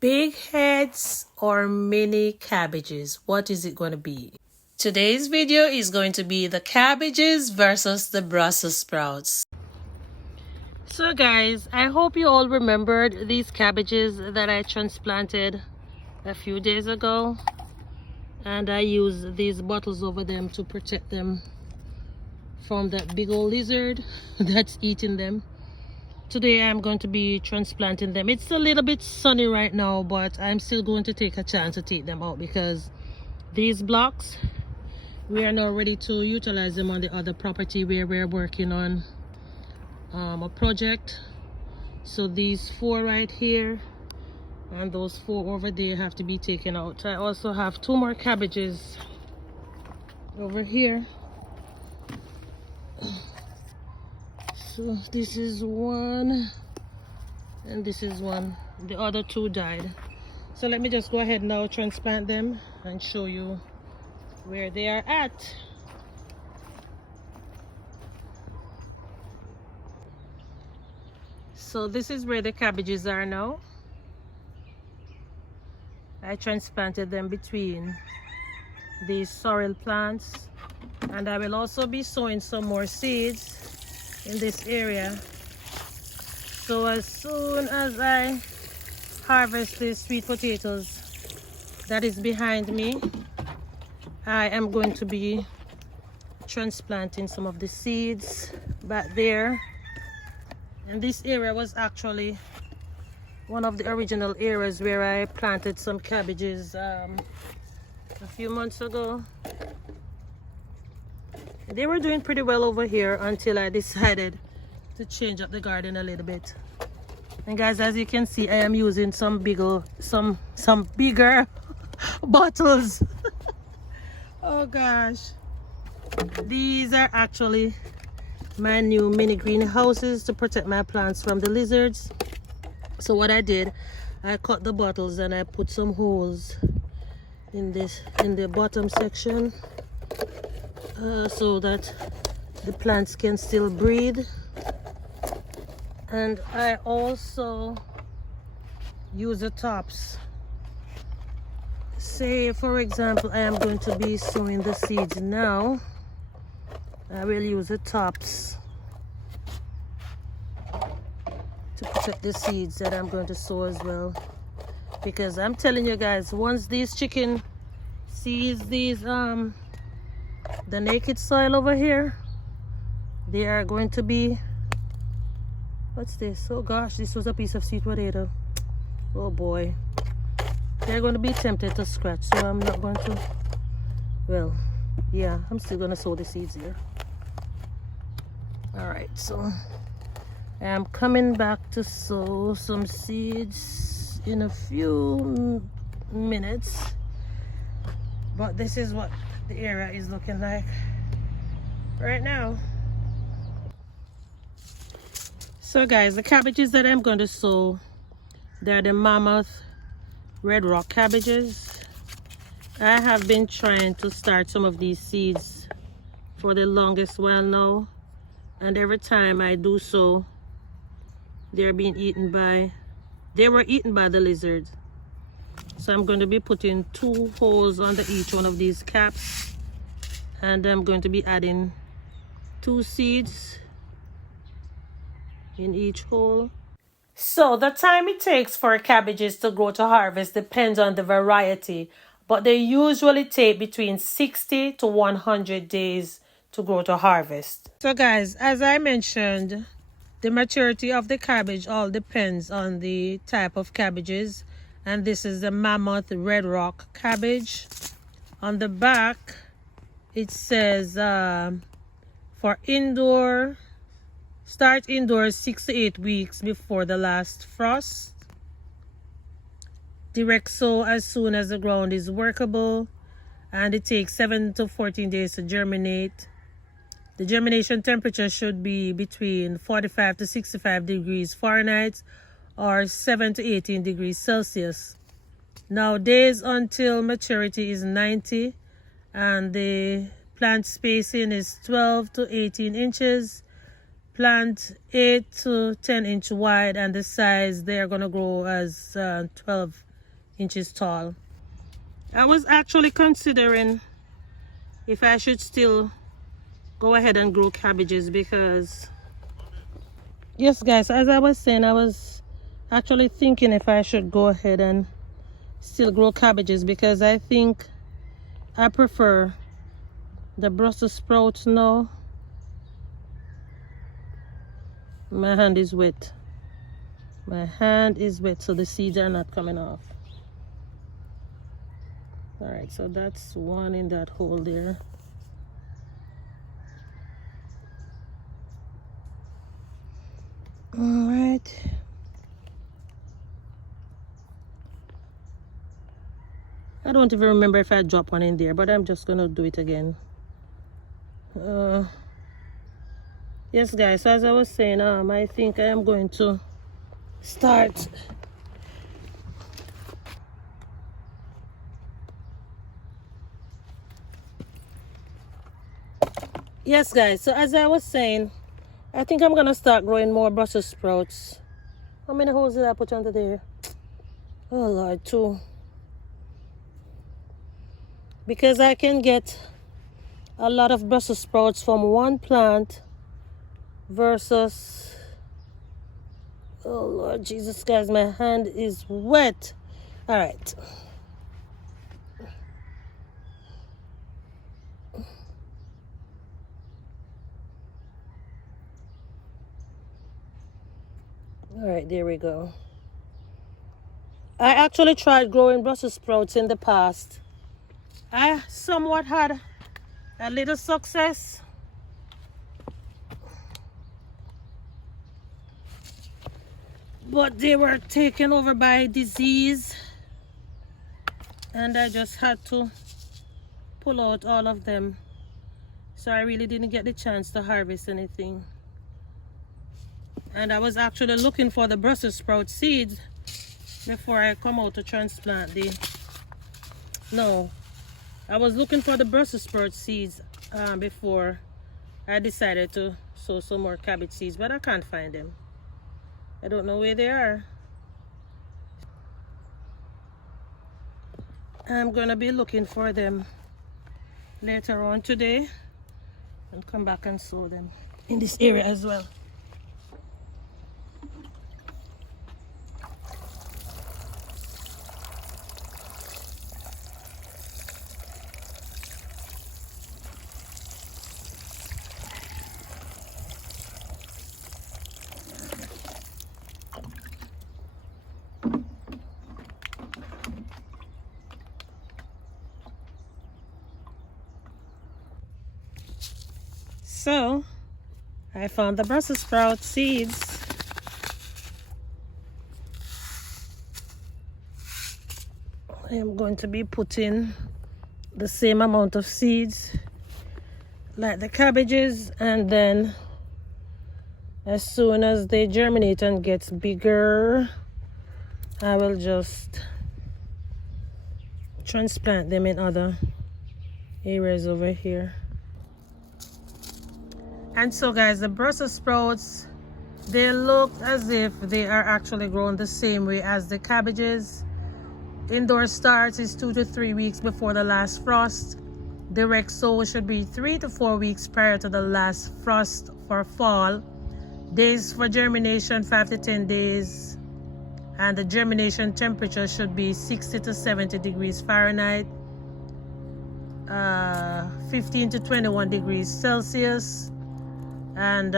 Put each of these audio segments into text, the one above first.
Big heads or mini cabbages? What is it going to be? Today's video is going to be the cabbages versus the Brussels sprouts. So guys, I hope you all remembered these cabbages that I transplanted a few days ago. And I used these bottles over them to protect them from that big old lizard that's eating them. Today I'm going to be transplanting them. It's a little bit sunny right now, but I'm still going to take a chance to take them out because these blocks, we are now ready to utilize them on the other property where we're working on a project. So these 4 right here and those 4 over there have to be taken out. I also have 2 more cabbages over here. So this is 1 and this is 1. The other 2 died. So let me just go ahead now, transplant them and show you where they are at. So this is where the cabbages are now. I transplanted them between these sorrel plants, and I will also be sowing some more seeds in this area. So as soon as I harvest these sweet potatoes that is behind me, I am going to be transplanting some of the seeds back there. And this area was actually one of the original areas where I planted some cabbages a few months ago. They were doing pretty well over here until I decided to change up the garden a little bit. And guys, as you can see, I am using some bigger bottles. Oh gosh, these are actually my new mini greenhouses to protect my plants from the lizards. So what I did, I cut the bottles and I put some holes in the bottom section so that the plants can still breathe. And I also use the tops. Say for example I am going to be sowing the seeds now, I will use the tops to protect the seeds that I'm going to sow as well. Because I'm telling you guys, once these chicken sees these the naked soil over here, they are going to be, what's this? Oh gosh, this was a piece of sweet potato. Oh boy, they're going to be tempted to scratch, so I'm not going to. Well, yeah, I'm still going to sow the seeds here. All right, so I'm coming back to sow some seeds in a few minutes, but this is what the area is looking like right now. So guys, the cabbages that I'm going to sow, they're the Mammoth Red Rock cabbages. I have been trying to start some of these seeds for the longest while now, and every time I do so, they were eaten by the lizards. So I'm going to be putting 2 holes under each one of these caps, and I'm going to be adding 2 seeds in each hole. So the time it takes for cabbages to grow to harvest depends on the variety, but they usually take between 60 to 100 days to grow to harvest. So guys, as I mentioned, the maturity of the cabbage all depends on the type of cabbages, and this is the Mammoth Red Rock cabbage. On the back it says for indoor, start indoors 6 to 8 weeks before the last frost. Direct sow as soon as the ground is workable, and it takes 7 to 14 days to germinate. The germination temperature should be between 45 to 65 degrees Fahrenheit or 7 to 18 degrees Celsius. Now days until maturity is 90, and the plant spacing is 12 to 18 inches. Plant 8 to 10 inch wide, and the size they are going to grow as 12 inches tall. I was actually considering if I should still go ahead and grow cabbages because, yes guys, as I was saying, I was actually thinking if I should go ahead and still grow cabbages because I think I prefer the Brussels sprouts now. My hand is wet. My hand is wet, so the seeds are not coming off. All right, so that's one in that hole there. All right. I don't even remember if I dropped one in there, but I'm just gonna do it again. Yes guys, so as I was saying, I think I am going to start yes guys, so as I was saying, I think I'm gonna start growing more Brussels sprouts. How many holes did I put under there? Oh Lord, 2. Because I can get a lot of Brussels sprouts from one plant versus, oh Lord Jesus guys, my hand is wet. All right. All right, there we go. I actually tried growing Brussels sprouts in the past. I somewhat had a little success. But they were taken over by disease. And I just had to pull out all of them. So I really didn't get the chance to harvest anything. And I was actually looking for the Brussels sprout seeds before I come out to transplant the, no, I was looking for the Brussels sprout seeds before I decided to sow some more cabbage seeds, but I can't find them. I don't know where they are. I'm gonna be looking for them later on today and come back and sow them in this area as well. So I found the Brussels sprout seeds. I am going to be putting the same amount of seeds like the cabbages, and then as soon as they germinate and get bigger, I will just transplant them in other areas over here. And so guys, the Brussels sprouts, they look as if they are actually grown the same way as the cabbages. Indoor starts is 2 to 3 weeks before the last frost. Direct sow should be 3 to 4 weeks prior to the last frost for fall. Days for germination 5 to 10 days. And the germination temperature should be 60 to 70 degrees Fahrenheit, 15 to 21 degrees Celsius. And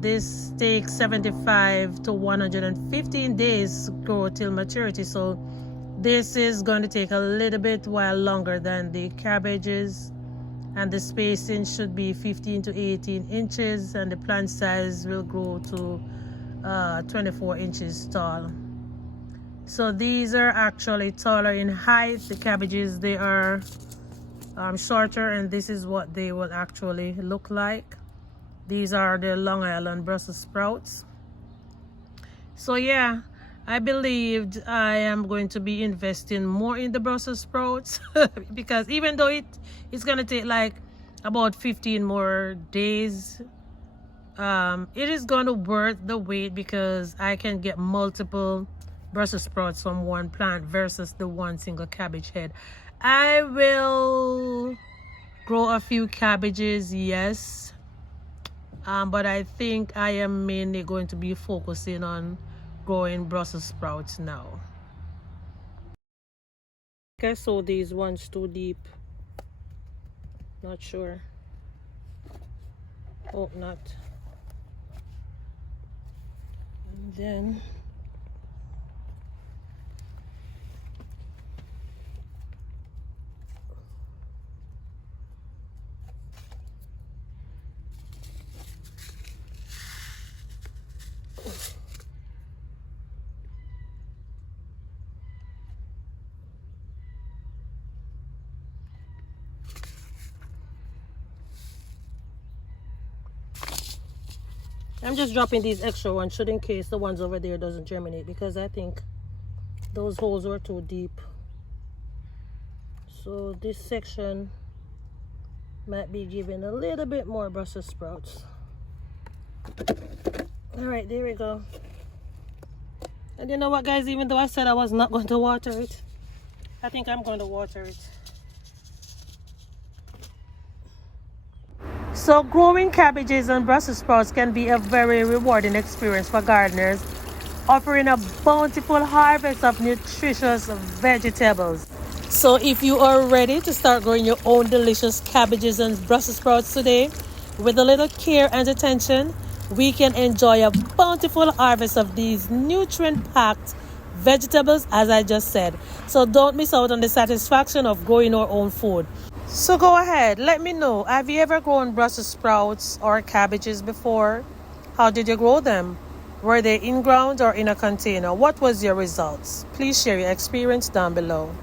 this takes 75 to 115 days to grow till maturity. So this is going to take a little bit while longer than the cabbages. And the spacing should be 15 to 18 inches. And the plant size will grow to 24 inches tall. So these are actually taller in height. The cabbages, they are shorter, and this is what they will actually look like. These are the Long Island Brussels sprouts. So yeah, I believed I am going to be investing more in the Brussels sprouts because even though it's going to take like about 15 more days, it is going to worth the wait because I can get multiple Brussels sprouts from one plant versus the one single cabbage head. I will grow a few cabbages, yes, but I think I am mainly going to be focusing on growing Brussels sprouts now. I saw these ones too deep. Not sure. Hope not. And then I'm just dropping these extra ones just in case the ones over there doesn't germinate, because I think those holes were too deep. So this section might be giving a little bit more Brussels sprouts. All right, there we go. And you know what, guys, even though I said I was not going to water it, I think I'm going to water it. So growing cabbages and Brussels sprouts can be a very rewarding experience for gardeners, offering a bountiful harvest of nutritious vegetables. So if you are ready to start growing your own delicious cabbages and Brussels sprouts today, with a little care and attention, we can enjoy a bountiful harvest of these nutrient-packed vegetables, as I just said. So don't miss out on the satisfaction of growing our own food. So go ahead, let me know. Have you ever grown Brussels sprouts or cabbages before? How did you grow them? Were they in ground or in a container? What was your results? Please share your experience down below.